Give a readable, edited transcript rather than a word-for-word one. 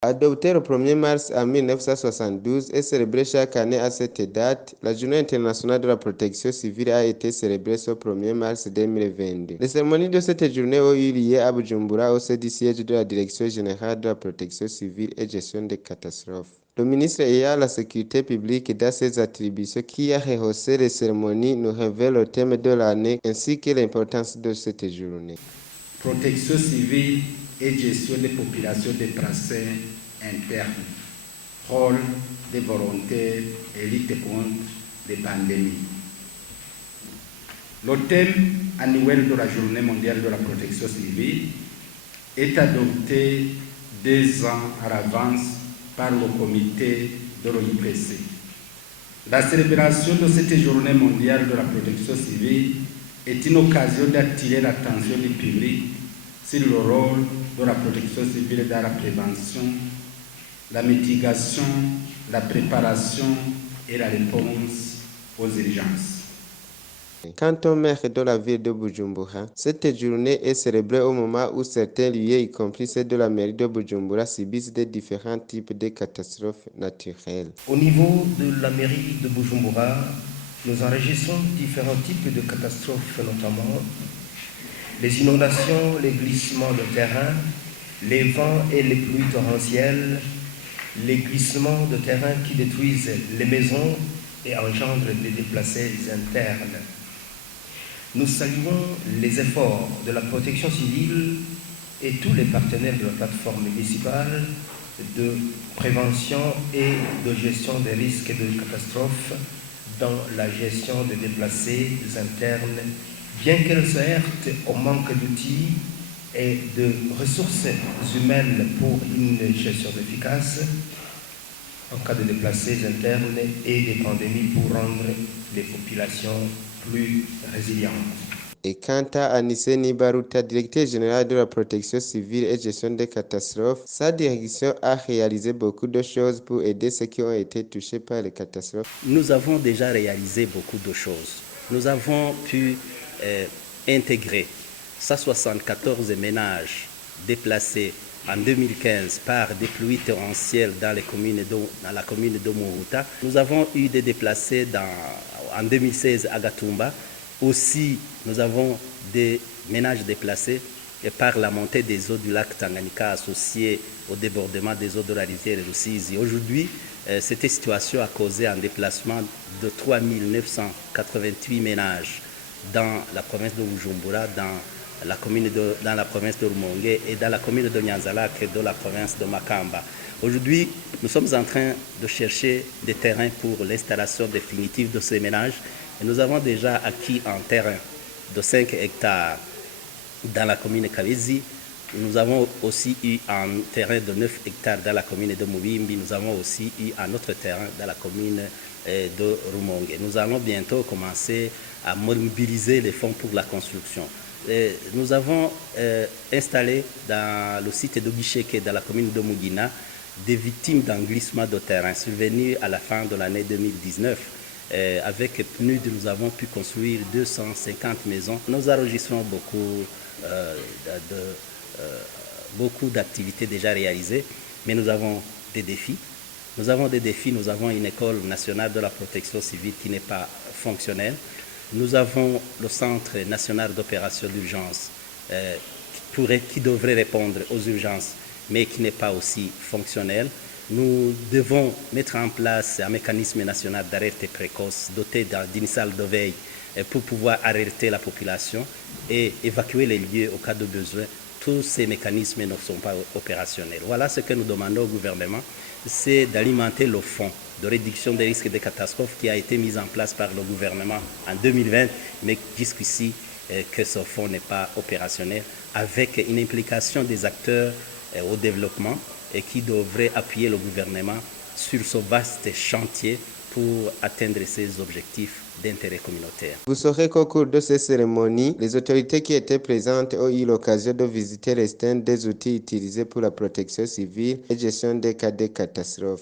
Adoptée le 1er mars en 1972 et célébrée chaque année à cette date, la Journée internationale de la protection civile a été célébrée ce 1er mars 2022. Les cérémonies de cette journée ont eu lieu à Bujumbura au sein du siège de la Direction générale de la protection civile et gestion des catastrophes. Le ministre ayant la sécurité publique dans ses attributions qui a rehaussé les cérémonies nous révèle le thème de l'année ainsi que l'importance de cette journée. Protection civile et gestion des populations déplacées internes, rôle des volontaires et lutte contre les pandémies. Le thème annuel de la Journée mondiale de la protection civile est adopté 2 ans à l'avance par le comité de l'OIPC. La célébration de cette Journée mondiale de la protection civile est une occasion d'attirer l'attention du public sur le rôle de la protection civile dans la prévention, la mitigation, la préparation et la réponse aux urgences. Quant au maire de la ville de Bujumbura, cette journée est célébrée au moment où certains lieux, y compris ceux de la mairie de Bujumbura, subissent des différents types de catastrophes naturelles. Au niveau de la mairie de Bujumbura, nous enregistrons différents types de catastrophes, notamment les inondations, les glissements de terrain, les vents et les pluies torrentielles, les glissements de terrain qui détruisent les maisons et engendrent des déplacés internes. Nous saluons les efforts de la protection civile et tous les partenaires de la plateforme municipale de prévention et de gestion des risques et de catastrophes dans la gestion des déplacés internes, bien qu'elle se heurte au manque d'outils et de ressources humaines pour une gestion efficace en cas de déplacés internes et des pandémies pour rendre les populations plus résilientes. Et quant à Aniceni Baruta, directeur général de la protection civile et gestion des catastrophes, sa direction a réalisé beaucoup de choses pour aider ceux qui ont été touchés par les catastrophes. Nous avons déjà réalisé beaucoup de choses. Nous avons pu intégrer 174 ménages déplacés en 2015 par des pluies torrentielles dans la commune de Muruta. Nous avons eu des déplacés en 2016 à Gatumba. Aussi, nous avons des ménages déplacés et par la montée des eaux du lac Tanganyika associée au débordement des eaux de la rivière Rusizi. Aujourd'hui, cette situation a causé un déplacement de 3 988 ménages dans la province de Bujumbura, dans la province de Rumonge et dans la commune de Nyanzalak et de la province de Makamba. Aujourd'hui, nous sommes en train de chercher des terrains pour l'installation définitive de ces ménages. Et nous avons déjà acquis un terrain de 5 hectares dans la commune de Kabezi. Nous avons aussi eu un terrain de 9 hectares dans la commune de Mubimbi. Nous avons aussi eu un autre terrain dans la commune de Rumonge. Nous allons bientôt commencer à mobiliser les fonds pour la construction. Nous avons installé dans le site de Guicheke, dans la commune de Mugina, des victimes d'un glissement de terrain survenu à la fin de l'année 2019. Avec PNUD, nous avons pu construire 250 maisons. Nous enregistrons beaucoup d'activités déjà réalisées, mais nous avons des défis. Nous avons une école nationale de la protection civile qui n'est pas fonctionnelle. Nous avons le Centre national d'opération d'urgence qui devrait répondre aux urgences, mais qui n'est pas aussi fonctionnel. Nous devons mettre en place un mécanisme national d'alerte précoce doté d'une salle de veille pour pouvoir alerter la population et évacuer les lieux au cas de besoin. Tous ces mécanismes ne sont pas opérationnels. Voilà ce que nous demandons au gouvernement, c'est d'alimenter le fonds de réduction des risques de catastrophes qui a été mis en place par le gouvernement en 2020, mais jusqu'ici que ce fonds n'est pas opérationnel, avec une implication des acteurs au développement et qui devrait appuyer le gouvernement sur ce vaste chantier pour atteindre ses objectifs d'intérêt communautaire. Vous saurez qu'au cours de ces cérémonies, les autorités qui étaient présentes ont eu l'occasion de visiter les stands des outils utilisés pour la protection civile et gestion des cas de catastrophes.